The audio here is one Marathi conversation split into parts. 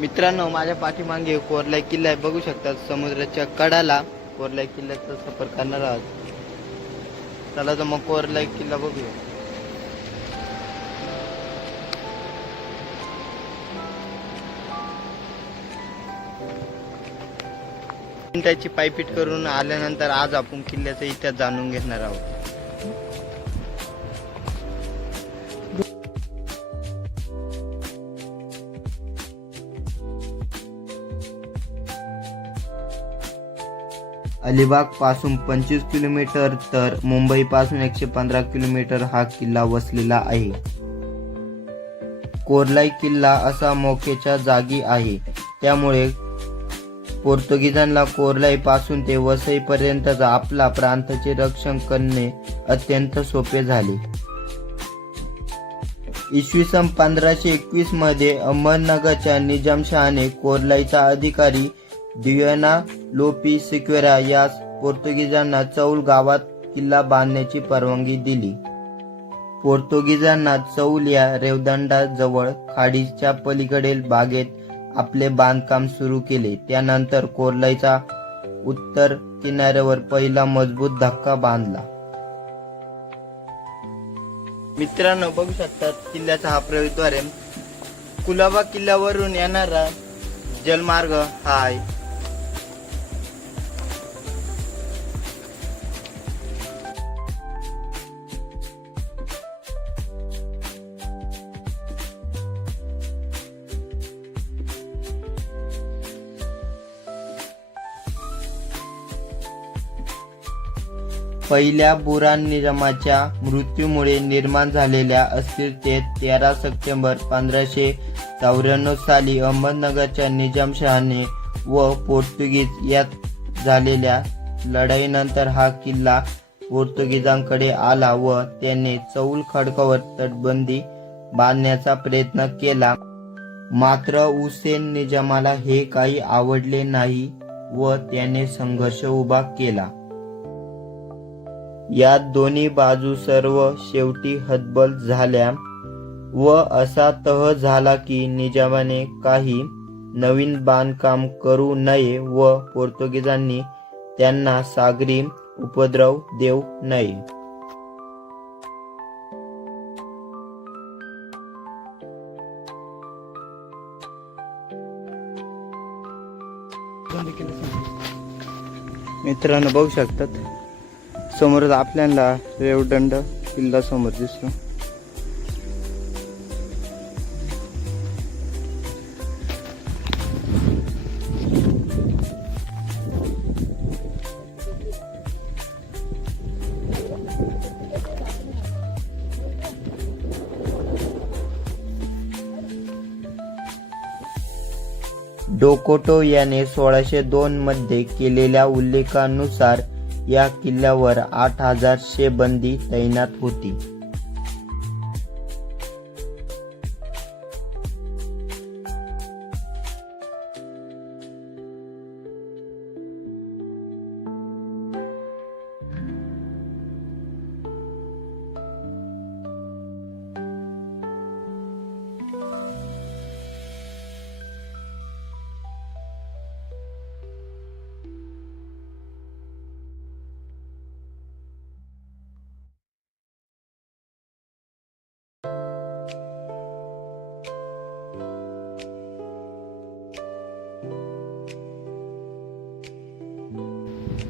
मित्रांनो, माझ्या पाठीमागे कोरलाई किल्ला आहे, बघू शकता. समुद्राच्या कडाला कोरलाई किल्ल्याचा सफर करणार आहोत. चला तर मग कोरलाई किल्ला बघूया. मिनिटाची पायपीट करून आल्यानंतर आज आपण किल्ल्याचा इतिहास जाणून घेणार आहोत. अलिबाग पासून 25 किलोमीटर तर मुंबई पासून 115 किलोमीटर हा किल्ला वसलेला आहे. कोरलाई किल्ला असा मोक्याच्या जागी आहे, त्यामुळे पोर्तुगीजांना कोरलाई पासून ते वसई पर्यंतचा आपला प्रांताचे रक्षण करणे अत्यंत सोपे झाले. इसवी सन 1521 मध्ये अहमदनगरच्या निजामशहाने कोरलाईचा अधिकारी दिवेना लोपी सिक्वेरा यास पोर्तुगीजांना चौल गावात किल्ला बांधण्याची परवानगी दिली. पोर्तुगीजांना चौल या रेवदंडाजवळ खाडीच्या पलीकडील बागेत आपले बांधकाम सुरू केले. त्यानंतर कोरलाईचा उत्तर किनाऱ्यावर पहिला मजबूत धक्का बांधला. मित्रांनो, बघू शकतात किल्ल्याचा हा प्रवेशद्वार आहे. कुलाबा किल्ल्यावरून येणारा जलमार्ग हा आहे. पहिल्या बुरान निजामाच्या मृत्यूमुळे निर्माण झालेल्या अस्थिरतेत 13 सप्टेंबर 1594 साली अहमदनगरच्या निजामशहाने व पोर्तुगीज यात झालेल्या लढाईनंतर हा किल्ला पोर्तुगीजांकडे आला व त्याने चौल खडकावर तटबंदी बांधण्याचा प्रयत्न केला. मात्र हुसेन निजामाला हे काही आवडले नाही व त्याने संघर्ष उभा केला. यात दोन्ही बाजू सर्व शेवटी हतबल झाल्या व असा तह झाला की निजामाने काही नवीन बांधकाम करू नये व पोर्तुगीजांनी त्यांना सागरी उपद्रव देऊ नये. मित्रांनो, बघू शकतात समोर आपल्याला रेवदंड किल्ला समोर दिसतो. डोकोटो याने 1602 मध्ये केलेल्या उल्लेखानुसार या किल्ल्यावर 8000 शेबंदी तैनात होती.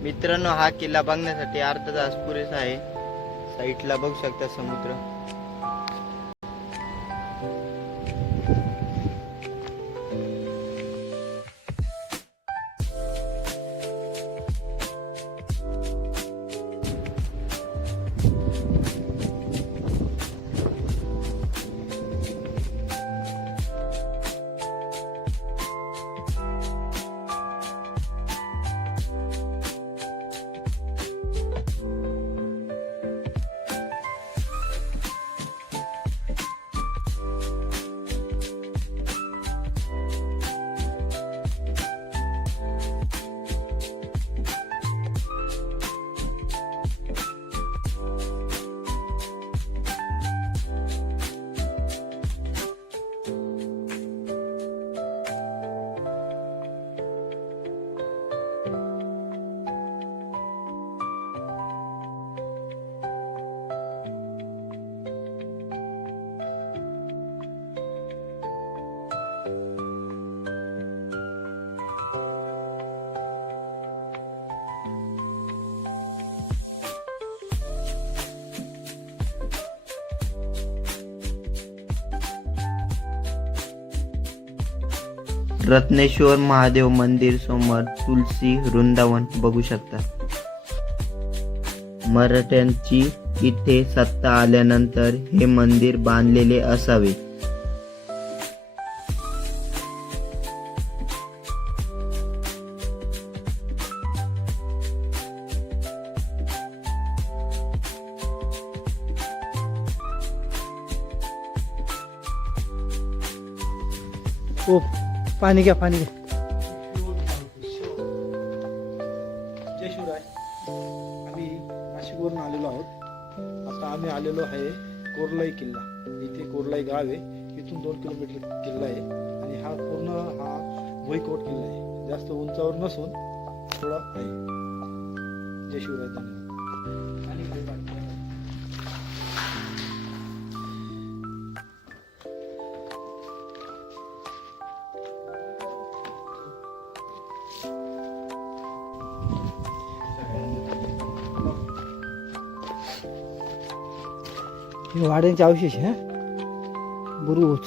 मित्रांनो, हा किल्ला बघण्यासाठी अर्धा तास पुरेसा आहे. साईडला बघू शकता समुद्र. रत्नेश्वर महादेव मंदिर समोर तुलसी वृंदावन बघू शकता। मराठ्यांची इथे सत्ता आल्यानंतर हे मंदिर बांधलेले असावे। ओ पाणी घ्या, पाणी घ्या। जय शिवराय। आम्ही नाशिकवरून आलेलो आहोत। आता आम्ही आलेलो आहे कोरलाई किल्ला। इथे कोरलाई गाव आहे, इथून 2 किलोमीटर किल्ला आहे आणि हा भुईकोट किल्ला आहे। जास्त उंचावर नसून थोडा आहे। जय शिवराय, धन्यवाद। हे वाड्यांचे अवशेष आहे, बुरुज।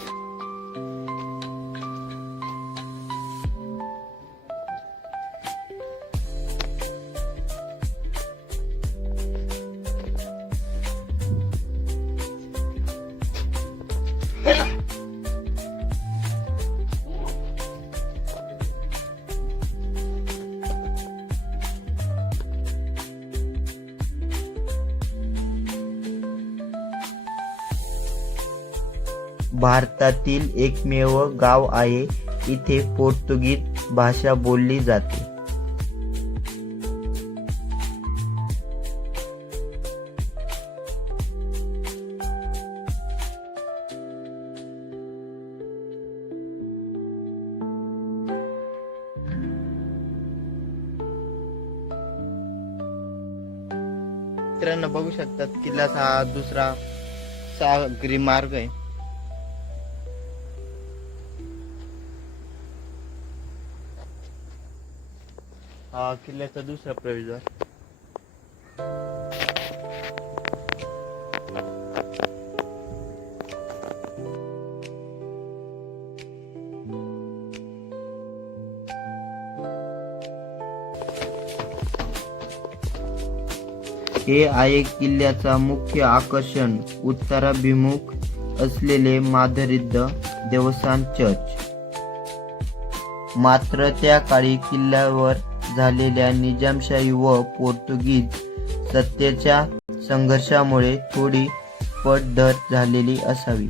भारतातील एकमेव गाव आहे इथे पोर्तुगीज भाषा बोलली जाते। मित्रांनो बघू शकतात, किल्ल्याचा हा दुसरा सागरी मार्ग आहे। हा किल्ल्याचा दुसरा प्रवेशद्वार। हे आहे किल्ल्याचा मुख्य आकर्षण, उत्तराभिमुख असलेले माधरिद्ध देवस्थान चर्च। मात्र त्या काळी किल्ल्यावर झालेल्या निजामशाही व पोर्तुगीज सत्तेच्या संघर्षामुळे थोडी पडझड झालेली असावी।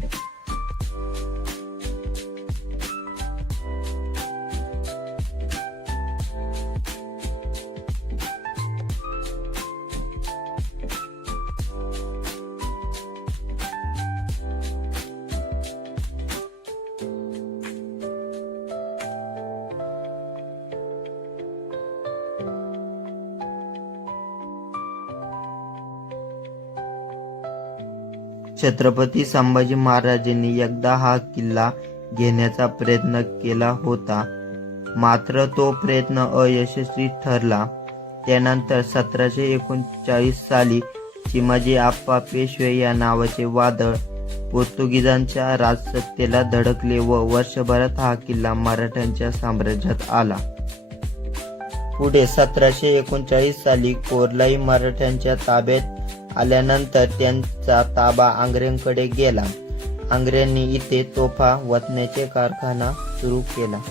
छत्रपती संभाजी महाराजांनी एकदा हा किल्ला घेण्याचा प्रयत्न केला होता, मात्र तो प्रयत्न अयशस्वी ठरला। त्यानंतर 1739 साली चिमाजी आप्पा पेशवे या नावाचे वादळ पोर्तुगीजांच्या राजसत्तेला धडकले व वर्षभरात हा किल्ला मराठ्यांच्या साम्राज्यात आला। पुढे 1739 साली कोरलाई मराठ्यांच्या ताब्यात आल्यानंतर त्यांचा ताबा आंग्र्यांकडे गेला। आंग्र्यांनी इथे तोफा वतण्याचे कारखाना सुरू केला।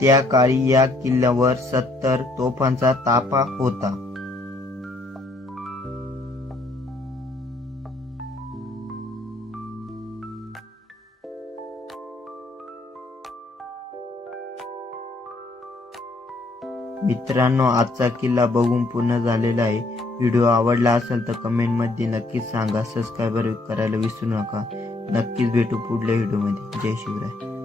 त्या काळी या किल्ल्यावर 70 तोफांचा ताफा होता। मित्रांनो, आजचा किल्ला बघून पूर्ण झालेला आहे। व्हिडिओ आवडला असेल तर कमेंट मध्ये नक्कीच सांगा। सबस्क्राईब करायला विसरू नका। नक्कीच भेटू पुढल्या व्हिडिओ मध्ये। जय शिवराय।